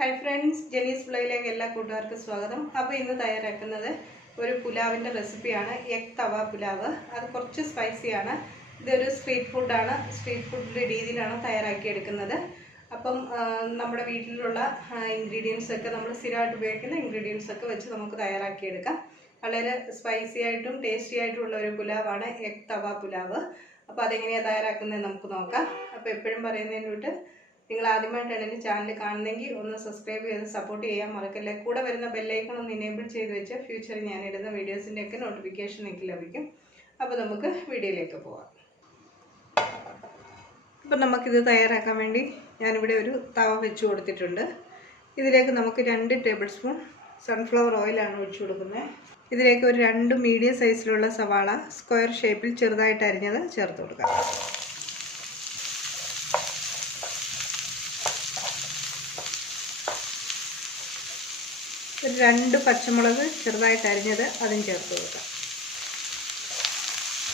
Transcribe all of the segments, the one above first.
Hi friends, JENY'S Pulao എല്ലാ കൂട്ടുകാർക്കും സ്വാഗതം. അപ്പോൾ ഇന്ന് തയ്യാറാക്കുന്നത് ഒരു പുലാവിന്റെ റെസിപ്പിയാണ്. എഗ് തവ പുലാവ്. അത് കുറച്ച് സ്പൈസിയാണ്. ഇതൊരു സ്ട്രീറ്റ് ഫുഡാണ്. സ്ട്രീറ്റ് ഫുഡിന്റെ രീതിയിലാണ് തയ്യാറാക്കി എടുക്കുന്നത്. അപ്പം നമ്മുടെ വീട്ടിലുള്ള ഇൻഗ്രീഡിയൻസ് ഒക്കെ നമ്മൾ സ്ഥിരമായിട്ട് ഉപയോഗിക്കുന്ന ഇൻഗ്രീഡിയൻസ് ഒക്കെ വെച്ച് നമുക്ക് തയ്യാറാക്കി എടുക്കാം. വളരെ സ്പൈസി ആയിട്ടും ടേസ്റ്റി ആയിട്ടുള്ള ഒരു പുലാവാണ് എഗ് തവ പുലാവ്. അപ്പോൾ അതെങ്ങനെയാണ് തയ്യാറാക്കുന്നത് നമുക്ക് നോക്കാം. അപ്പോൾ എപ്പോഴും പറയുന്നതിന് വിട്ട് നിങ്ങൾ ആദ്യമായിട്ടാണ് എൻ്റെ ചാനൽ കാണുന്നെങ്കിൽ ഒന്ന് സബ്സ്ക്രൈബ് ചെയ്ത് സപ്പോർട്ട് ചെയ്യാൻ മറക്കല്ലേ. കൂടെ വരുന്ന ബെല്ലൈക്കൺ ഒന്ന് എനേബിൾ ചെയ്ത് വെച്ചാൽ ഫ്യൂച്ചറിൽ ഞാൻ ഇടുന്ന വീഡിയോസിൻ്റെയൊക്കെ നോട്ടിഫിക്കേഷൻ എനിക്ക് ലഭിക്കും. അപ്പോൾ നമുക്ക് വീഡിയോയിലേക്ക് പോകാം. അപ്പോൾ നമുക്കിത് തയ്യാറാക്കാൻ വേണ്ടി ഞാനിവിടെ ഒരു തവ വെച്ച് കൊടുത്തിട്ടുണ്ട്. ഇതിലേക്ക് നമുക്ക് 2 ടേബിൾ സ്പൂൺ സൺഫ്ലവർ ഓയിലാണ് ഒഴിച്ചു കൊടുക്കുന്നത്. ഇതിലേക്ക് ഒരു 2 മീഡിയം സൈസിലുള്ള സവാള സ്ക്വയർ ഷേപ്പിൽ ചെറുതായിട്ട് അരിഞ്ഞത് ചേർത്ത് കൊടുക്കാം. ഒരു 2 പച്ചമുളക് ചെറുതായിട്ട് അരിഞ്ഞത് അതും ചേർത്ത് കൊടുക്കാം.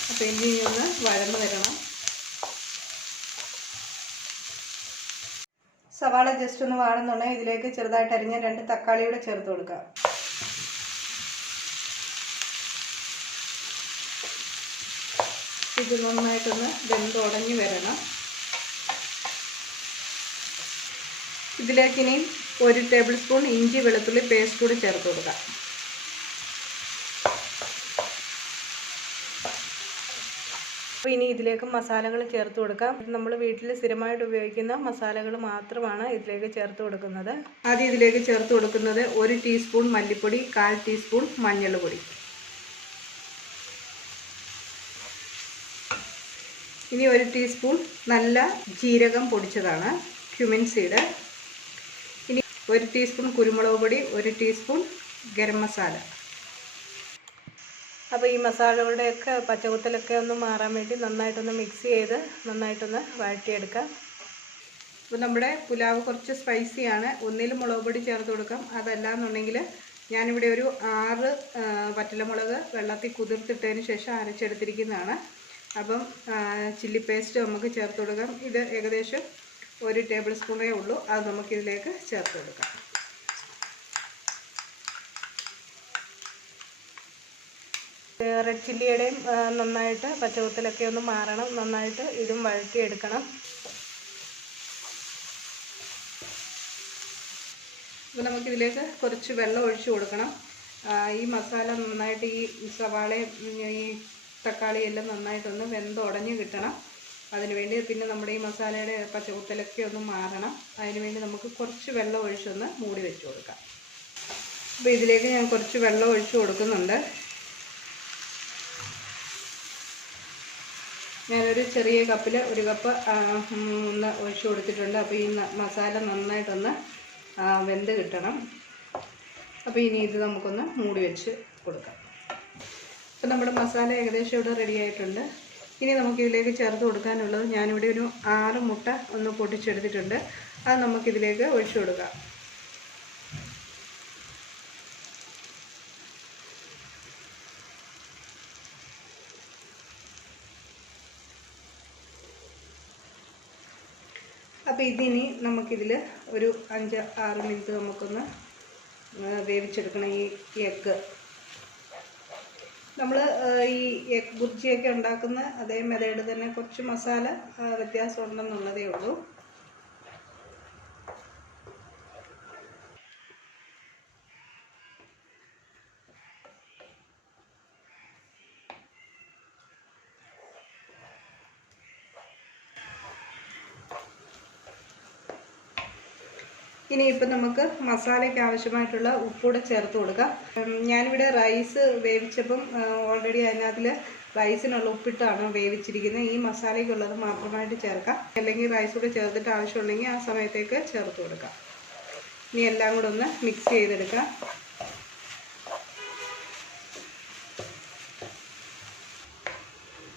അപ്പോൾ ഇനി ഒന്ന് വഴന്ന് വരണം. സവാള ജസ്റ്റ് ഒന്ന് വാടുന്നുണ്ടെങ്കിൽ ഇതിലേക്ക് ചെറുതായിട്ട് അരിഞ്ഞ 2 തക്കാളിയൂടെ ചേർത്ത് കൊടുക്കാം. ഇത് നന്നായിട്ടൊന്ന് വെന്തുടഞ്ഞ് വരണം. ഇതിലേക്ക് ഇനി 1 ടേബിൾ സ്പൂൺ ഇഞ്ചി വെളുത്തുള്ളി പേസ്റ്റ് കൂടി ചേർത്ത് കൊടുക്കാം. അപ്പോൾ ഇനി ഇതിലേക്ക് മസാലകൾ ചേർത്ത് കൊടുക്കാം. നമ്മൾ വീട്ടിൽ സ്ഥിരമായിട്ട് ഉപയോഗിക്കുന്ന മസാലകൾ മാത്രമാണ് ഇതിലേക്ക് ചേർത്ത് കൊടുക്കുന്നത്. ആദ്യം ഇതിലേക്ക് ചേർത്ത് കൊടുക്കുന്നത് 1 ടീസ്പൂൺ മല്ലിപ്പൊടി, 1/4 ടീസ്പൂൺ മഞ്ഞൾപ്പൊടി. ഇനി 1 ടീസ്പൂൺ നല്ല ജീരകം പൊടിച്ചതാണ്, ക്യുമിൻ സീഡ്. 1 ടീസ്പൂൺ കുരുമുളക് പൊടി, 1 ടീസ്പൂൺ ഗരം മസാല. അപ്പോൾ ഈ മസാലകളുടെയൊക്കെ പച്ചകുത്തലൊക്കെ ഒന്ന് മാറാൻ വേണ്ടി നന്നായിട്ടൊന്ന് മിക്സ് ചെയ്ത് നന്നായിട്ടൊന്ന് വഴറ്റിയെടുക്കാം. അപ്പോൾ നമ്മുടെ പുലാവ് കുറച്ച് സ്പൈസിയാണ്. ഒന്നിലും മുളക് പൊടി ചേർത്ത് കൊടുക്കാം. അതല്ലാന്നുണ്ടെങ്കിൽ ഞാനിവിടെ ഒരു 6 വറ്റലമുളക് വെള്ളത്തിൽ കുതിർത്തിട്ടതിന് ശേഷം അരച്ചെടുത്തിരിക്കുന്നതാണ്. അപ്പം ചില്ലി പേസ്റ്റ് നമുക്ക് ചേർത്ത് കൊടുക്കാം. ഇത് ഏകദേശം 1 ടേബിൾ സ്പൂണേ ഉള്ളൂ. അത് നമുക്കിതിലേക്ക് ചേർത്ത് കൊടുക്കാം. റെഡ് ചില്ലിയുടെയും നന്നായിട്ട് പച്ചകുത്തലൊക്കെ ഒന്ന് മാറണം. നന്നായിട്ട് ഇതും വഴറ്റിയെടുക്കണം. അപ്പോൾ നമുക്കിതിലേക്ക് കുറച്ച് വെള്ളം ഒഴിച്ച് കൊടുക്കണം. ഈ മസാല നന്നായിട്ട് ഈ സവാളയും ഈ തക്കാളിയെല്ലാം നന്നായിട്ടൊന്ന് വെന്തുടഞ്ഞ് കിട്ടണം. അതിനുവേണ്ടി പിന്നെ നമ്മുടെ ഈ മസാലയുടെ പച്ചകുത്തലൊക്കെ ഒന്ന് മാറണം. അതിനുവേണ്ടി നമുക്ക് കുറച്ച് വെള്ളം ഒഴിച്ചൊന്ന് മൂടി വെച്ച് കൊടുക്കാം. അപ്പോൾ ഇതിലേക്ക് ഞാൻ കുറച്ച് വെള്ളം ഒഴിച്ച് കൊടുക്കുന്നുണ്ട്. ഞാനൊരു ചെറിയ കപ്പിൽ 1 കപ്പ് ഒന്ന് ഒഴിച്ച് കൊടുത്തിട്ടുണ്ട്. അപ്പോൾ ഈ മസാല നന്നായിട്ടൊന്ന് വെന്ത് കിട്ടണം. അപ്പോൾ ഇനി ഇത് നമുക്കൊന്ന് മൂടി വെച്ച് കൊടുക്കാം. അപ്പോൾ നമ്മുടെ മസാല ഏകദേശം ഇവിടെ റെഡി ആയിട്ടുണ്ട്. ഇനി നമുക്കിതിലേക്ക് ചേർത്ത് കൊടുക്കാനുള്ളത് ഞാനിവിടെ ഒരു 6 മുട്ട ഒന്ന് പൊട്ടിച്ചെടുത്തിട്ടുണ്ട്. അത് നമുക്കിതിലേക്ക് ഒഴിച്ചു കൊടുക്കാം. അപ്പോൾ ഇതിനി നമുക്കിതിൽ ഒരു 5-6 മിനിറ്റ് നമുക്കൊന്ന് വേവിച്ചെടുക്കണം. ഈ എഗ്ഗ് നമ്മൾ ഈ എഗ് ബുർജിയൊക്കെ ഉണ്ടാക്കുന്ന അതേ മെത്തേഡ് തന്നെ, കുറച്ച് മസാല വ്യത്യാസം ഉണ്ടെന്നുള്ളതേ ഉള്ളൂ. ഇനിയിപ്പം നമുക്ക് മസാലയ്ക്ക് ആവശ്യമായിട്ടുള്ള ഉപ്പൂടെ ചേർത്ത് കൊടുക്കാം. ഞാനിവിടെ റൈസ് വേവിച്ചപ്പം ഓൾറെഡി അതിനകത്തിൽ റൈസിനുള്ള ഉപ്പിട്ടാണ് വേവിച്ചിരിക്കുന്നത്. ഈ മസാലയ്ക്കുള്ളത് മാത്രമായിട്ട് ചേർക്കാം. അല്ലെങ്കിൽ റൈസ് കൂടെ ചേർത്തിട്ട് ആവശ്യമുണ്ടെങ്കിൽ ആ സമയത്തേക്ക് ചേർത്ത് കൊടുക്കാം. ഇനി എല്ലാം കൂടെ ഒന്ന് മിക്സ് ചെയ്തെടുക്കാം.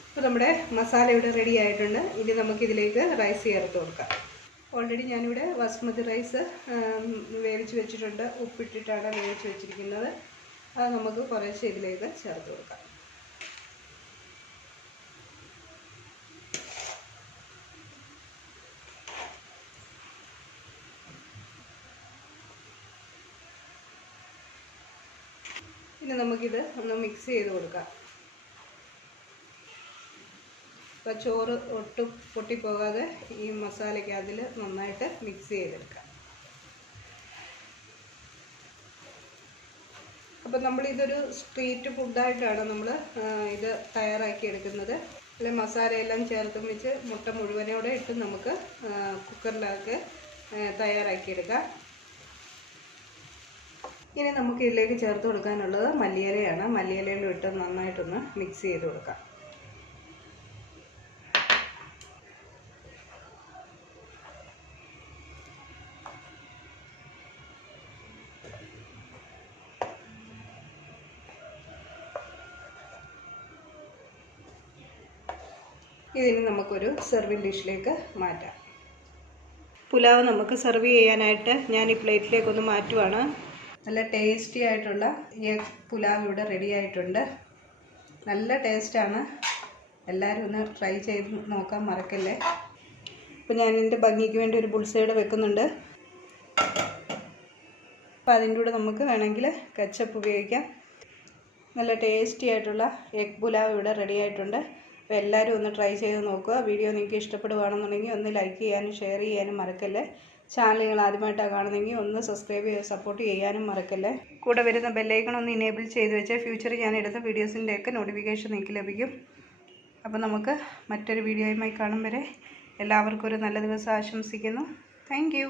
അപ്പോൾ നമ്മുടെ മസാല ഇവിടെ റെഡി ആയിട്ടുണ്ട്. ഇനി നമുക്കിതിലേക്ക് റൈസ് ചേർത്ത് കൊടുക്കാം. ഓൾറെഡി ഞാനിവിടെ ബസ്മതി റൈസ് വേവിച്ച് വെച്ചിട്ടുണ്ട്. ഉപ്പിട്ടിട്ടാണ് വേവിച്ച് വെച്ചിരിക്കുന്നത്. അത് നമുക്ക് കുറേശ്ശെ ഇതിലേക്ക് ചേർത്ത് കൊടുക്കാം. ഇനി നമുക്കിത് ഒന്ന് മിക്സ് ചെയ്ത് കൊടുക്കാം. അപ്പോൾ ചോറ് ഒട്ടും പൊട്ടിപ്പോകാതെ ഈ മസാലയ്ക്ക് അതിൽ നന്നായിട്ട് മിക്സ് ചെയ്തെടുക്കാം. അപ്പോൾ നമ്മളിതൊരു സ്ട്രീറ്റ് ഫുഡായിട്ടാണ് നമ്മൾ ഇത് തയ്യാറാക്കി എടുക്കുന്നത്. അതിൽ മസാലയെല്ലാം ചേർത്ത് വെച്ച് മുട്ട മുഴുവനോടെ ഇട്ട് നമുക്ക് കുക്കറിലേക്ക് തയ്യാറാക്കിയെടുക്കാം. ഇനി നമുക്ക് ഇതിലേക്ക് ചേർത്ത് കൊടുക്കാനുള്ളത് മല്ലിയിലയാണ്. മല്ലിയിലയിലും ഇട്ട് നന്നായിട്ടൊന്ന് മിക്സ് ചെയ്ത് കൊടുക്കാം. ഇതിന് നമുക്കൊരു സെർവിങ് ഡിഷിലേക്ക് മാറ്റാം. പുലാവ് നമുക്ക് സെർവ് ചെയ്യാനായിട്ട് ഞാൻ ഈ പ്ലേറ്റിലേക്കൊന്ന് മാറ്റുവാണ്. നല്ല ടേസ്റ്റി ആയിട്ടുള്ള എഗ് പുലാവ് ഇവിടെ റെഡി ആയിട്ടുണ്ട്. നല്ല ടേസ്റ്റാണ്. എല്ലാവരും ഒന്ന് ട്രൈ ചെയ്ത് നോക്കാൻ മറക്കല്ലേ. അപ്പോൾ ഞാൻ ഇതിൻ്റെ ഭംഗിക്ക് വേണ്ടി ഒരു ബുൾസൈഡ് വെക്കുന്നുണ്ട്. അപ്പോൾ അതിൻ്റെ കൂടെ നമുക്ക് വേണമെങ്കിൽ കെച്ചപ്പ് ഉപയോഗിക്കാം. നല്ല ടേസ്റ്റി ആയിട്ടുള്ള എഗ് പുലാവ് ഇവിടെ റെഡി ആയിട്ടുണ്ട്. അപ്പോൾ എല്ലാവരും ഒന്ന് ട്രൈ ചെയ്ത് നോക്കുക. വീഡിയോ നിങ്ങൾക്ക് ഇഷ്ടപ്പെടുകയാണെന്നുണ്ടെങ്കിൽ ഒന്ന് ലൈക്ക് ചെയ്യാനും ഷെയർ ചെയ്യാനും മറക്കല്ലേ. ചാനൽ നിങ്ങൾ ആദ്യമായിട്ടാണ് കാണുന്നതെങ്കിൽ ഒന്ന് സബ്സ്ക്രൈബ് ചെയ്ത് സപ്പോർട്ട് ചെയ്യാനും മറക്കല്ലേ. കൂടെ വരുന്ന ബെല്ലൈക്കൺ ഒന്ന് ഇനേബിൾ ചെയ്ത് വെച്ചാൽ ഫ്യൂച്ചറിൽ ഞാൻ എടുത്ത വീഡിയോസിൻ്റെയൊക്കെ നോട്ടിഫിക്കേഷൻ നിങ്ങൾക്ക് ലഭിക്കും. അപ്പോൾ നമുക്ക് മറ്റൊരു വീഡിയോയുമായി കാണും വരെ എല്ലാവർക്കും ഒരു നല്ല ദിവസം ആശംസിക്കുന്നു. Thank you.